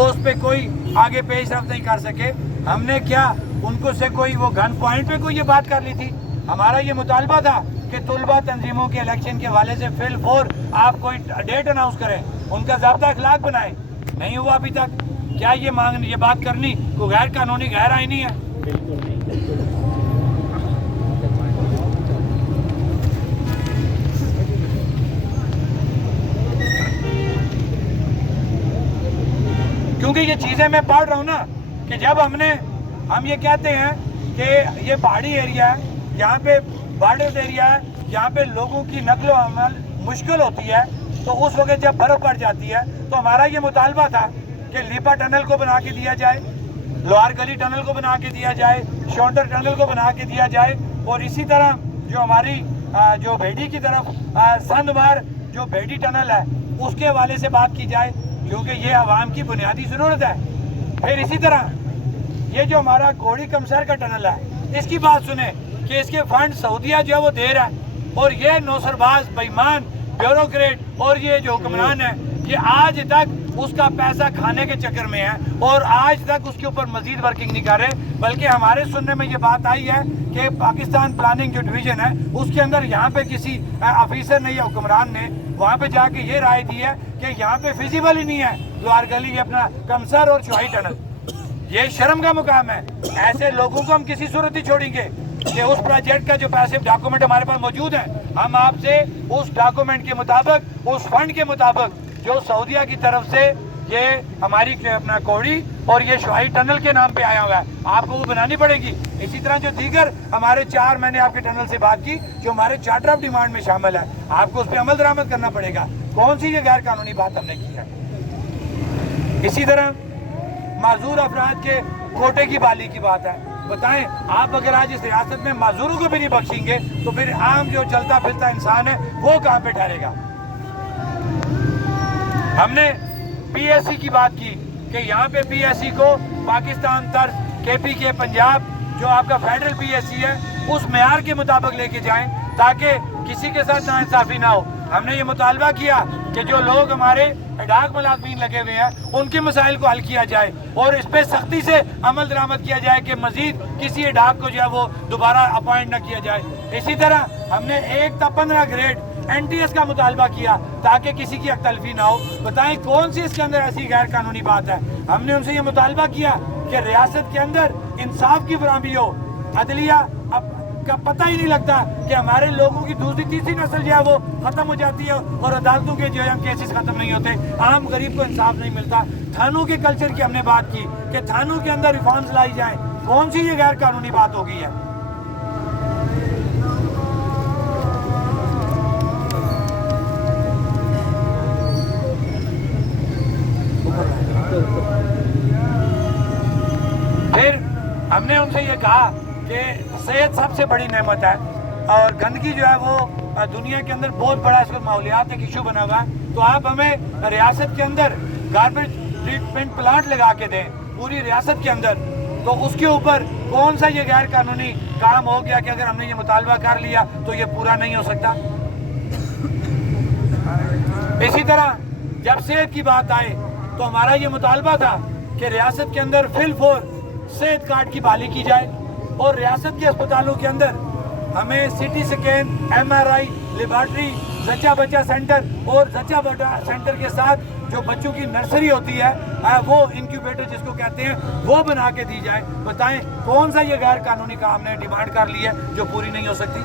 وہ اس پہ کوئی آگے پیش رفت نہیں کر سکے. ہم نے کیا ان کو سے کوئی وہ گن پوائنٹ پہ کوئی یہ بات کر لی تھی؟ ہمارا یہ مطالبہ تھا کہ طلبہ تنظیموں کے الیکشن کے حوالے سے فی الفور آپ کوئی ڈیٹ اناؤنس کریں, ان کا ضابطہ اخلاق بنائیں. نہیں ہوا ابھی تک. کیا یہ بات کرنی کوئی غیر قانونی غیر آئینی ہے؟ کیونکہ یہ چیزیں میں پڑھ رہا ہوں نا کہ جب ہم یہ کہتے ہیں کہ یہ پہاڑی ایریا ہے, یہاں پہ بارڈر ایریا ہے, یہاں پہ لوگوں کی نقل و حمل مشکل ہوتی ہے, تو اس وقت جب برف پڑ جاتی ہے تو ہمارا یہ مطالبہ تھا کہ لیپا ٹنل کو بنا کے دیا جائے, لوہار گلی ٹنل کو بنا کے دیا جائے, شونٹر ٹنل کو بنا کے دیا جائے, اور اسی طرح جو ہماری جو بھیڑی کی طرف سندوار جو بھیڑی ٹنل ہے اس کے حوالے سے بات کی جائے, کیونکہ یہ عوام کی بنیادی ضرورت ہے. پھر اسی طرح یہ جو ہمارا گھوڑی کمسر کا ٹنل ہے اس کی بات سنیں کہ اس کے فنڈ سعودیہ جو ہے وہ دے رہا ہے, اور یہ نوسرباز بےایمان بیوروکریٹ اور یہ جو حکمران ہے یہ آج تک اس کا پیسہ کھانے کے چکر میں ہے, اور آج تک اس کے اوپر مزید ورکنگ نہیں کر رہے. بلکہ ہمارے سننے میں یہ بات آئی ہے کہ پاکستان پلاننگ جو ڈویژن ہے اس کے اندر یہاں پہ کسی آفیسر نے یا حکمران نے وہاں پہ جا کے یہ رائے دی ہے کہ یہاں پہ فیزیبل ہی نہیں ہے لوہار گلی اپنا کمسر اور چوہائی ٹنل. یہ شرم کا مقام ہے. ایسے لوگوں کو ہم کسی صورت ہی چھوڑیں گے کہ اس پروجیکٹ کا جو پیسے ڈاکومنٹ ہمارے پاس موجود ہیں, ہم آپ سے اس ڈاکومنٹ کے مطابق اس فنڈ کے مطابق جو سعودیہ کی طرف سے یہ ہماری اپنا کوڑی اور یہ شوہائی ٹنل کے نام پہ آیا ہوا ہے, آپ کو وہ بنانی پڑے گی. اسی طرح جو دیگر ہمارے 4 میں نے آپ کے ٹنل سے بات کی جو ہمارے چارٹر آف ڈیمانڈ میں شامل ہے, آپ کو اس پہ عمل درآمد کرنا پڑے گا. کون سی یہ غیر قانونی بات ہم نے کی ہے؟ اسی طرح معذور افراد کے کوٹے کی بحالی کی بات ہے. بتائیں آپ اگر آج اس ریاست میں معذوروں کو بھی نہیں بخشیں گے تو پھر عام جو چلتا پھرتا انسان ہے وہ کہاں پہ ٹھہرے گا؟ ہم نے پی ایس سی کی بات کی کہ یہاں پہ پی ایس سی کو پاکستان طرز کے پی کے پنجاب جو آپ کا فیڈرل پی ایس سی ہے اس معیار کے مطابق لے کے جائیں تاکہ کسی کے ساتھ ناانصافی نہ ہو. ہم نے یہ مطالبہ کیا کہ جو لوگ ہمارے اڈاک ملازمین لگے ہوئے ہیں ان کے مسائل کو حل کیا جائے اور اس پہ سختی سے عمل درآمد کیا جائے کہ مزید کسی اڈاک کو جو ہے وہ دوبارہ اپوائنٹ نہ کیا جائے. اسی طرح ہم نے 1 تا 15 گریڈ این ٹی ایس کا مطالبہ کیا تاکہ کسی کی حق تلفی نہ ہو. بتائیں کون سی اس کے اندر ایسی غیر قانونی بات ہے؟ ہم نے ان سے یہ مطالبہ کیا کہ ریاست کے اندر انصاف کی فراہمی ہو. عدلیہ کا پتہ ہی نہیں لگتا کہ ہمارے لوگوں کی دوسری تیسری نسل جو ہے وہ ختم ہو جاتی ہے اور عدالتوں کے جو ہے کیسز ختم نہیں ہوتے, عام غریب کو انصاف نہیں ملتا. تھانوں کے کلچر کی ہم نے بات کی کہ تھانوں کے اندر ریفارمز لائی جائیں. کون سی یہ غیر قانونی بات ہو گئی ہے؟ پھر ہم نے ان سے یہ کہا کہ صحت سب سے بڑی نعمت ہے اور گندگی جو ہے وہ دنیا کے اندر بہت بڑا اس کو ماحولیات ایک ایشو بنا ہوا ہے, تو آپ ہمیں ریاست کے اندر گاربیج ٹریٹمنٹ پلانٹ لگا کے دیں پوری ریاست کے اندر. تو اس کے اوپر کون سا یہ غیر قانونی کام ہو گیا کہ اگر ہم نے یہ مطالبہ کر لیا تو یہ پورا نہیں ہو سکتا؟ اسی طرح جب صحت کی بات آئے تو ہمارا یہ مطالبہ تھا کہ ریاست کے اندر فی الفور صحت کارڈ کی بحالی کی جائے اور ریاست کے اسپتالوں کے اندر ہمیں C T scan, M R I, laboratory, زچہ بچہ سینٹر اور زچہ بچہ سینٹر کے ساتھ جو بچوں کی نرسری ہوتی ہے وہ انکیوبیٹر جس کو کہتے ہیں وہ بنا کے دی جائے. بتائیں کون سا یہ غیر قانونی کام ہم نے ڈیمانڈ کر لی ہے جو پوری نہیں ہو سکتی؟